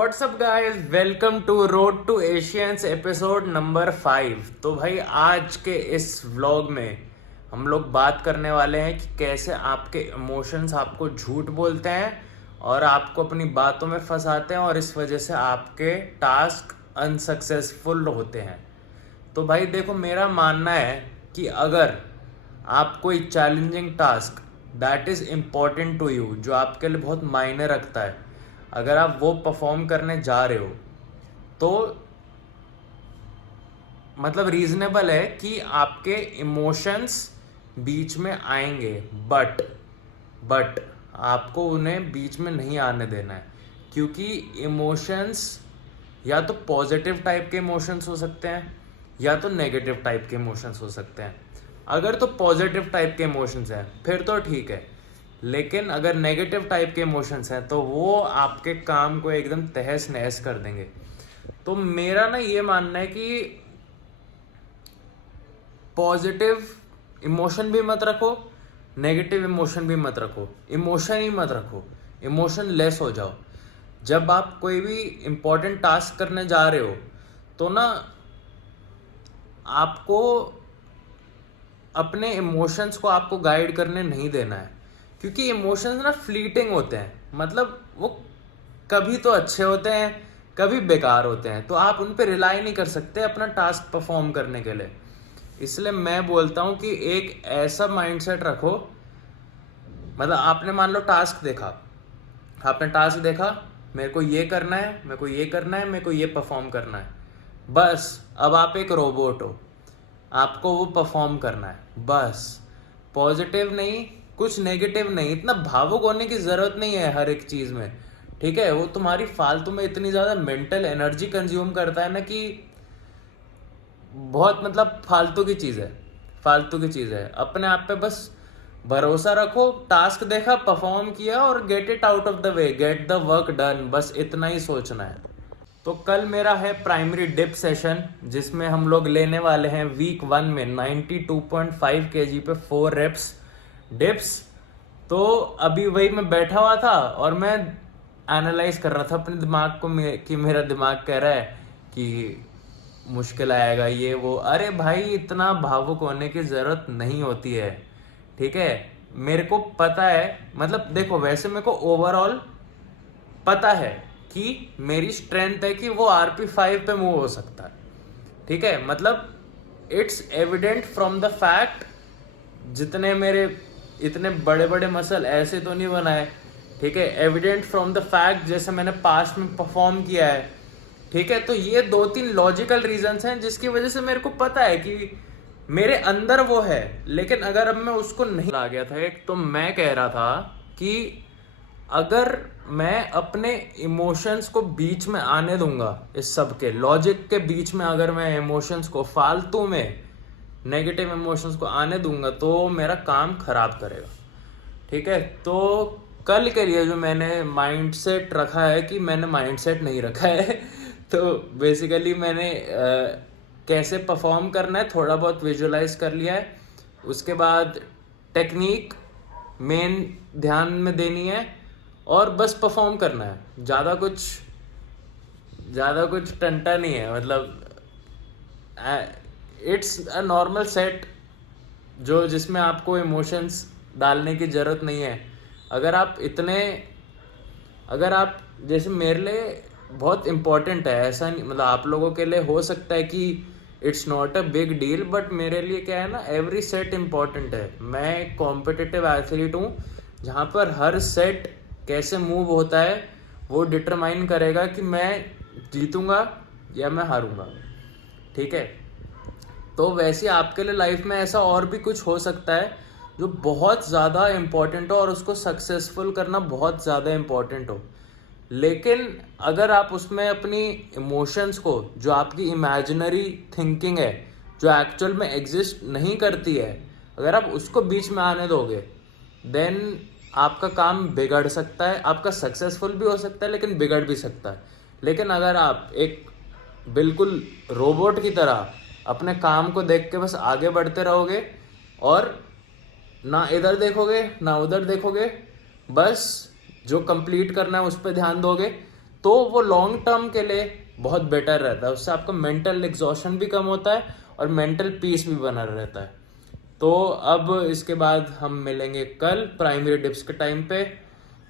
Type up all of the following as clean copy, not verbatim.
WhatsApp guys, welcome to road to Asians episode number 5। तो भाई आज के इस व्लॉग में हम लोग बात करने वाले हैं कि कैसे आपके इमोशंस आपको झूठ बोलते हैं और आपको अपनी बातों में फंसाते हैं और इस वजह से आपके टास्क अनसक्सेसफुल होते हैं। तो भाई देखो, मेरा मानना है कि अगर आप कोई challenging task that is important to you, जो आपके लिए बहुत मायने रखता है, अगर आप वो परफॉर्म करने जा रहे हो तो मतलब रीजनेबल है कि आपके इमोशंस बीच में आएंगे, बट आपको उन्हें बीच में नहीं आने देना है। क्योंकि इमोशंस या तो पॉजिटिव टाइप के इमोशंस हो सकते हैं या तो नेगेटिव टाइप के इमोशंस हो सकते हैं। अगर तो पॉजिटिव टाइप के इमोशंस हैं फिर तो ठीक है, लेकिन अगर नेगेटिव टाइप के इमोशंस हैं तो वो आपके काम को एकदम तहस नहस कर देंगे। तो मेरा ना ये मानना है कि पॉजिटिव इमोशन भी मत रखो, नेगेटिव इमोशन भी मत रखो, इमोशन ही मत रखो, इमोशन लेस हो जाओ। जब आप कोई भी इम्पोर्टेंट टास्क करने जा रहे हो तो ना आपको अपने इमोशंस को आपको गाइड करने नहीं देना है। क्योंकि इमोशंस ना फ्लीटिंग होते हैं, मतलब वो कभी तो अच्छे होते हैं, कभी बेकार होते हैं। तो आप उन पर रिलाई नहीं कर सकते अपना टास्क परफॉर्म करने के लिए। इसलिए मैं बोलता हूँ कि एक ऐसा माइंडसेट रखो, मतलब आपने मान लो टास्क देखा, आपने टास्क देखा, मेरे को ये करना है, मेरे को ये करना है, मेरे को ये परफॉर्म करना है, बस। अब आप एक रोबोट हो, आपको वो परफॉर्म करना है बस। पॉजिटिव नहीं, कुछ नेगेटिव नहीं। इतना भावुक होने की जरूरत नहीं है हर एक चीज में, ठीक है। वो तुम्हारी फालतू में इतनी ज्यादा मेंटल एनर्जी कंज्यूम करता है ना कि बहुत मतलब फालतू की चीज है, फालतू की चीज है। अपने आप पे बस भरोसा रखो, टास्क देखा, परफॉर्म किया और get it out of the way, get the work done, बस इतना ही सोचना है। तो कल मेरा है प्राइमरी डिप सेशन, जिसमें हम लोग लेने वाले हैं वीक 1 में 92.5 kg पे 4 रेप्स डिप्स। तो अभी वही मैं बैठा हुआ था और मैं एनालाइज कर रहा था अपने दिमाग को कि मेरा दिमाग कह रहा है कि मुश्किल आएगा ये वो। अरे भाई, इतना भावुक होने की जरूरत नहीं होती है, ठीक है। मेरे को पता है, मतलब देखो, वैसे मेरे को ओवरऑल पता है कि मेरी स्ट्रेंथ है कि वो RP5 पे मूव हो सकता है, ठीक है। मतलब it's evident from the fact, जितने मेरे इतने बड़े बड़े मसल ऐसे तो नहीं बनाए, ठीक है। एविडेंट फ्रॉम द फैक्ट जैसे मैंने पास्ट में परफॉर्म किया है, ठीक है। तो ये 2-3 लॉजिकल रीजंस हैं जिसकी वजह से मेरे को पता है कि मेरे अंदर वो है। लेकिन अगर अब मैं उसको नहीं आ गया था एक, तो मैं कह रहा था कि अगर मैं अपने इमोशंस को बीच में आने दूंगा, इस सब के लॉजिक के बीच में अगर मैं इमोशंस को फालतू में नेगेटिव इमोशंस को आने दूंगा तो मेरा काम खराब करेगा, ठीक है। तो कल के लिए जो मैंने माइंडसेट रखा है, कि मैंने माइंडसेट नहीं रखा है तो बेसिकली मैंने कैसे परफॉर्म करना है थोड़ा बहुत विजुअलाइज कर लिया है। उसके बाद टेक्निक मेन ध्यान में देनी है और बस परफॉर्म करना है। ज़्यादा कुछ टंटा नहीं है, मतलब इट्स अ नॉर्मल सेट जो जिसमें आपको इमोशंस डालने की ज़रूरत नहीं है। अगर आप जैसे, मेरे लिए बहुत इम्पोर्टेंट है, ऐसा नहीं, मतलब आप लोगों के लिए हो सकता है कि it's not a big deal, but मेरे लिए क्या है ना, एवरी सेट इम्पॉर्टेंट है। मैं एक कॉम्पिटिटिव एथलीट हूँ जहाँ पर हर सेट कैसे मूव होता है वो डिटरमाइन करेगा कि मैं जीतूंगा या मैं हारूंगा, ठीक है। तो वैसे आपके लिए लाइफ में ऐसा और भी कुछ हो सकता है जो बहुत ज़्यादा इम्पोर्टेंट हो और उसको सक्सेसफुल करना बहुत ज़्यादा इम्पोर्टेंट हो। लेकिन अगर आप उसमें अपनी इमोशंस को, जो आपकी इमेजिनरी थिंकिंग है, जो एक्चुअल में एग्जिस्ट नहीं करती है, अगर आप उसको बीच में आने दोगे, देन आपका काम बिगड़ सकता है। आपका सक्सेसफुल भी हो सकता है लेकिन बिगड़ भी सकता है। लेकिन अगर आप एक बिल्कुल रोबोट की तरह अपने काम को देख के बस आगे बढ़ते रहोगे और ना इधर देखोगे ना उधर देखोगे, बस जो कंप्लीट करना है उस पर ध्यान दोगे, तो वो लॉन्ग टर्म के लिए बहुत बेटर रहता है। उससे आपका मेंटल एग्जॉशन भी कम होता है और मेंटल पीस भी बना रहता है। तो अब इसके बाद हम मिलेंगे कल प्राइमरी डिप्स के टाइम पे।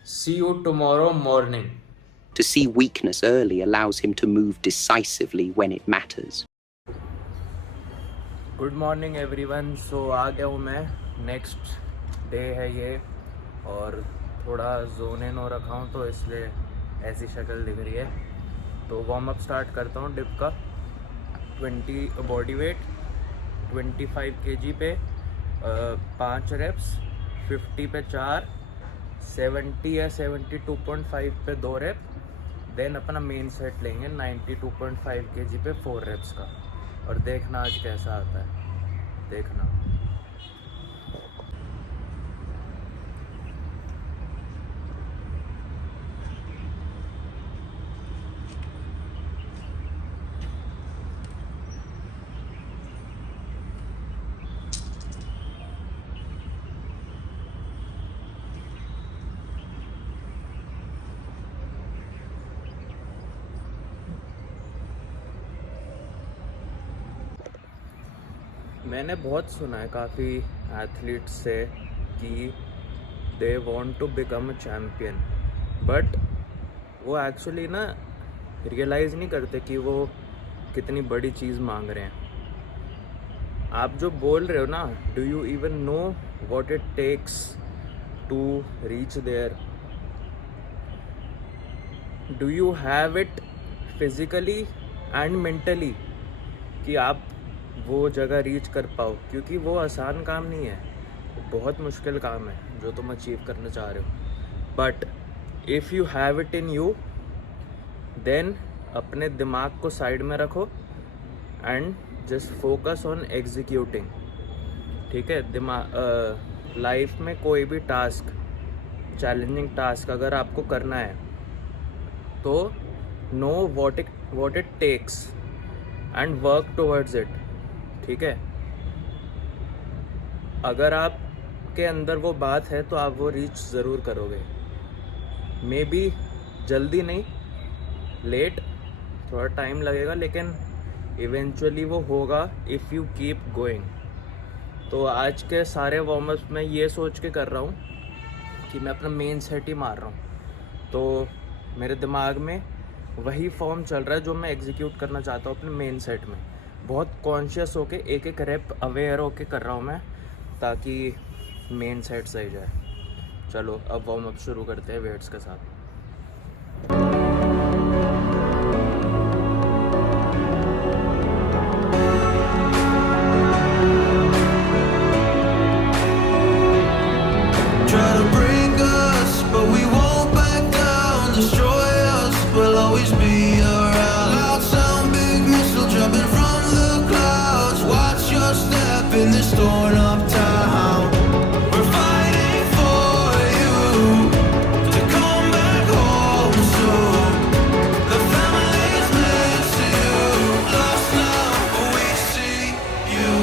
See you tomorrow morning. To see weakness early allows him to move decisively when it matters. Good morning everyone. So आ गया हूँ मैं, नेक्स्ट डे है ये, और थोड़ा जोन इन हो रखा हूँ तो इसलिए ऐसी शक्ल दिख रही है। तो वार्म अप स्टार्ट करता हूँ डिप का। 20 बॉडी वेट 25 kg पे 5 रेप्स, 50 पे 4, 70 या 72.5 पे 2 रेप। देन अपना मेन सेट लेंगे 92.5 kg पे 4 रेप्स का, और देखना आज कैसा आता है, देखना। मैंने बहुत सुना है काफ़ी एथलीट्स से कि they want to become a champion, but वो एक्चुअली ना रियलाइज़ नहीं करते कि वो कितनी बड़ी चीज़ मांग रहे हैं। आप जो बोल रहे हो ना, do you even know what it takes to reach there? Do you have it physically and mentally कि आप वो जगह रीच कर पाओ? क्योंकि वो आसान काम नहीं है, वो बहुत मुश्किल काम है जो तुम अचीव करना चाह रहे हो। But if you have it in you, then अपने दिमाग को साइड में रखो and just focus on executing. ठीक है? लाइफ में कोई भी टास्क, चैलेंजिंग टास्क अगर आपको करना है तो know what it takes and work towards it. ठीक है? अगर आपके अंदर वो बात है तो आप वो रीच ज़रूर करोगे। मे बी जल्दी नहीं, लेट, थोड़ा टाइम लगेगा, लेकिन इवेंचुअली वो होगा इफ़ यू कीप गोइंग। तो आज के सारे वार्म अप्स मैं ये सोच के कर रहा हूँ कि मैं अपना मेन सेट ही मार रहा हूँ। तो मेरे दिमाग में वही फॉर्म चल रहा है जो मैं एग्जीक्यूट करना चाहता हूँ अपने मेन सेट में। बहुत कॉन्शियस होके एक एक रेप अवेयर होके कर रहा हूँ मैं, ताकि मेन सेट सही जाए। चलो अब वार्म अप शुरू करते हैं वेट्स के साथ। In this torn up town, we're fighting for you to come back home soon. The family's missing you, lost now, but we see you.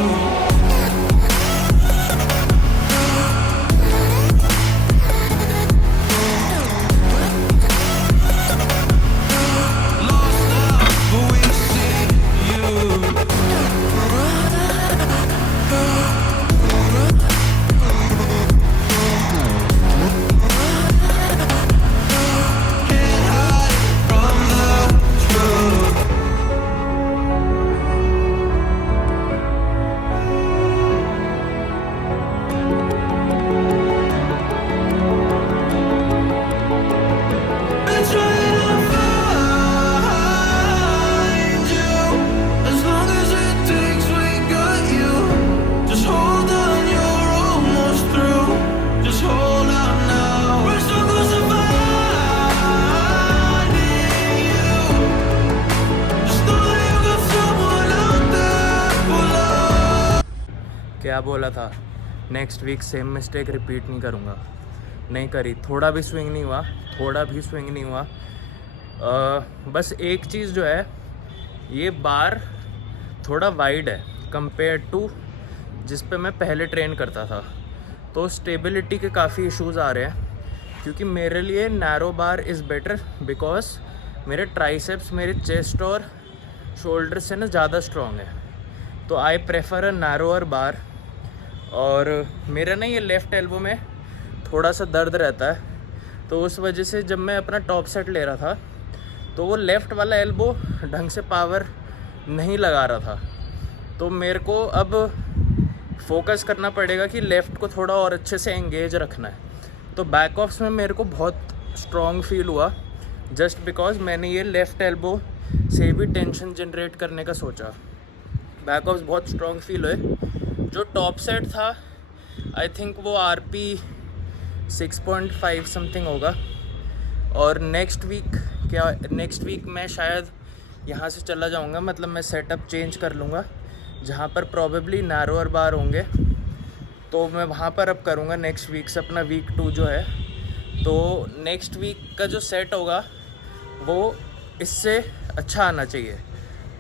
Lost now, but we see you. क्या बोला था? Next week same mistake repeat नहीं करूँगा। नहीं करी, थोड़ा भी swing नहीं हुआ, थोड़ा भी स्विंग नहीं हुआ। बस एक चीज़ जो है, ये बार थोड़ा वाइड है कंपेयर टू जिस पे मैं पहले ट्रेन करता था। तो स्टेबिलिटी के काफ़ी इश्यूज़ आ रहे हैं, क्योंकि मेरे लिए narrow bar is better because मेरे ट्राइसेप्स मेरे चेस्ट और शोल्डर से ना ज़्यादा स्ट्रॉन्ग है, तो आई प्रेफर अ नैरोअर बार। और मेरा ना ये लेफ़्ट एल्बो में थोड़ा सा दर्द रहता है, तो उस वजह से जब मैं अपना टॉप सेट ले रहा था तो वो लेफ़्ट वाला एल्बो ढंग से पावर नहीं लगा रहा था, तो मेरे को अब फोकस करना पड़ेगा कि लेफ़्ट को थोड़ा और अच्छे से एंगेज रखना है। तो बैक ऑफ्स में मेरे को बहुत स्ट्रॉन्ग फील हुआ जस्ट बिकॉज मैंने ये लेफ़्ट एल्बो से भी टेंशन जनरेट करने का सोचा। बैक ऑफ्स बहुत स्ट्रॉन्ग फील हुए। जो टॉप सेट था आई थिंक वो RP 6.5 समथिंग होगा, और नेक्स्ट वीक मैं शायद यहाँ से चला जाऊँगा, मतलब मैं सेटअप चेंज कर लूँगा, जहाँ पर प्रॉबेबली नैरोअर बार होंगे तो मैं वहाँ पर अब करूँगा नेक्स्ट वीक से अपना वीक 2 जो है। तो नेक्स्ट वीक का जो सेट होगा वो इससे अच्छा आना चाहिए,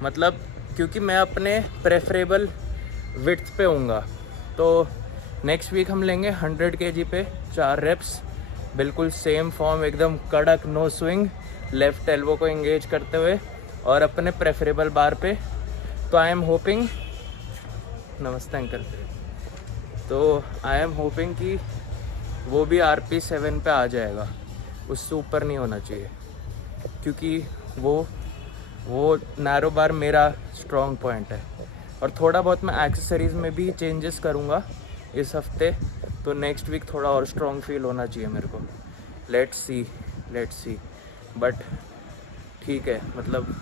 मतलब क्योंकि मैं अपने प्रेफरेबल विड्थ पे होऊंगा। तो नेक्स्ट वीक हम लेंगे 100 kg पे 4 reps, बिल्कुल सेम फॉर्म, एकदम कड़क, नो स्विंग, लेफ़्ट एल्बो को एंगेज करते हुए और अपने प्रेफरेबल बार पे। तो आई एम होपिंग, नमस्ते अंकल, तो आई एम होपिंग कि वो भी RP 7 पे आ जाएगा, उससे ऊपर नहीं होना चाहिए, क्योंकि वो नैरो बार मेरा स्ट्रॉन्ग पॉइंट है। और थोड़ा बहुत मैं एक्सेसरीज़ में भी चेंजेस करूँगा इस हफ्ते, तो नेक्स्ट वीक थोड़ा और स्ट्रॉन्ग फील होना चाहिए मेरे को। लेट्स सी बट ठीक है, मतलब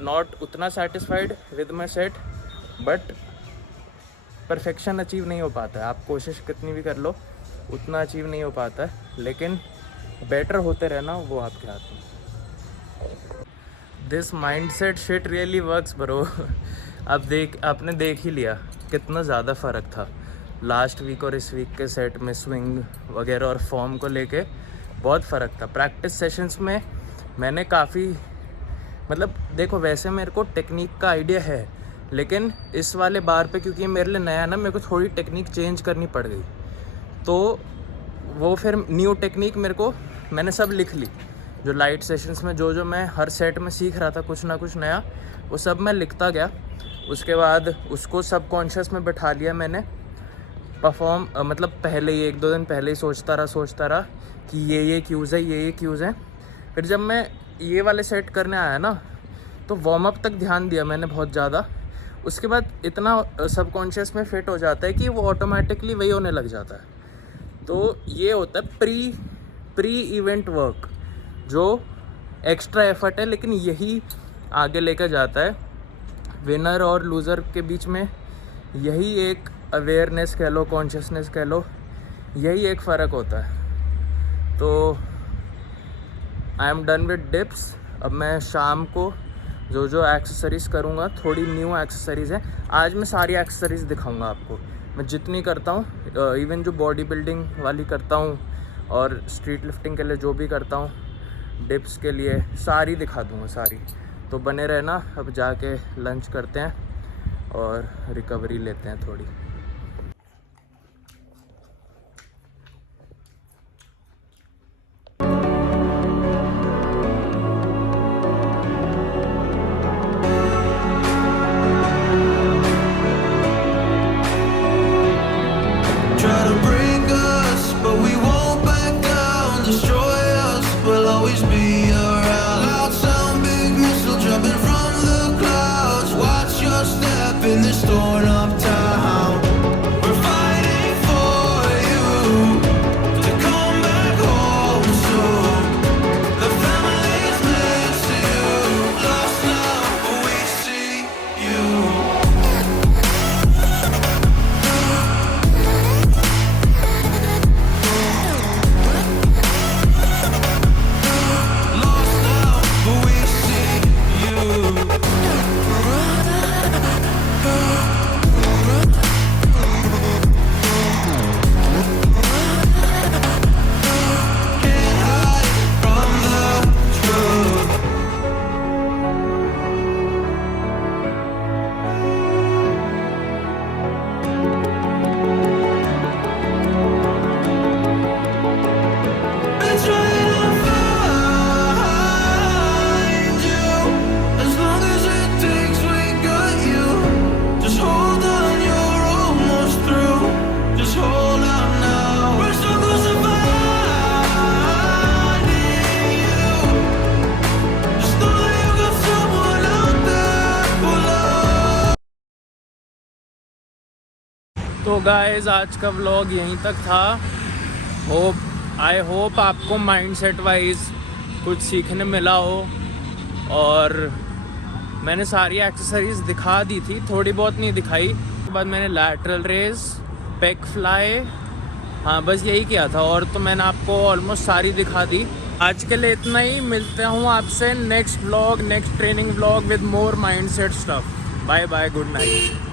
नॉट उतना satisfied with my set, but perfection achieve नहीं हो पाता है। आप कोशिश कितनी भी कर लो उतना अचीव नहीं हो पाता है, लेकिन बेटर होते रहना वो आपके हाथ में। This mindset shit really works bro. आपने देख ही लिया कितना ज़्यादा फ़र्क था लास्ट वीक और इस वीक के सेट में, स्विंग वगैरह और फॉर्म को लेके बहुत फ़र्क था। प्रैक्टिस सेशंस में मैंने काफ़ी, मतलब देखो वैसे मेरे को टेक्निक का आइडिया है, लेकिन इस वाले बार पे क्योंकि ये मेरे लिए नया ना, मेरे को थोड़ी टेक्निक चेंज करनी पड़ गई। तो वो फिर न्यू टेक्निक मैंने सब लिख ली, जो लाइट सेशंस में जो मैं हर सेट में सीख रहा था कुछ ना कुछ नया, वो सब मैं लिखता गया। उसके बाद उसको सबकॉन्शियस में बैठा लिया मैंने। परफॉर्म मतलब पहले ही 1-2 दिन पहले ही सोचता रहा कि ये क्यूज़ है, ये क्यूज़ है। फिर जब मैं ये वाले सेट करने आया ना, तो वार्म अप तक ध्यान दिया मैंने बहुत ज़्यादा। उसके बाद इतना सबकॉन्शियस में फिट हो जाता है कि वो ऑटोमेटिकली वही होने लग जाता है। तो ये होता है प्री इवेंट वर्क, जो एक्स्ट्रा एफर्ट है, लेकिन यही आगे लेकर जाता है। विनर और लूज़र के बीच में यही एक अवेयरनेस कह लो, कॉन्शियसनेस कह लो, यही एक फ़र्क होता है। तो I am done with dips. अब मैं शाम को जो एक्सेसरीज़ करूँगा, थोड़ी न्यू एक्सेसरीज़ हैं। आज मैं सारी एक्सेसरीज़ दिखाऊँगा आपको, मैं जितनी करता हूँ, इवन जो बॉडी बिल्डिंग वाली करता हूँ और स्ट्रीट लिफ्टिंग के लिए जो भी करता हूँ, डिप्स के लिए, सारी दिखा दूँगा सारी। तो बने रहना। अब जाके लंच करते हैं और रिकवरी लेते हैं थोड़ी। Try to break us, but we won't back down. Destroy us, we'll always be around. Loud sound, big missile jumping from the clouds. Watch your step in this torn up town. तो guys आज का vlog यहीं तक था। I hope आपको mindset wise कुछ सीखने मिला हो, और मैंने सारी एक्सेसरीज दिखा दी थी, थोड़ी बहुत नहीं दिखाई। उसके बाद मैंने लैटरल रेस, पेक फ्लाई, हाँ बस यही किया था, और तो मैंने आपको ऑलमोस्ट सारी दिखा दी। आज के लिए इतना ही, मिलते हूँ आपसे next vlog, next training vlog with more mindset stuff. Bye bye, good night.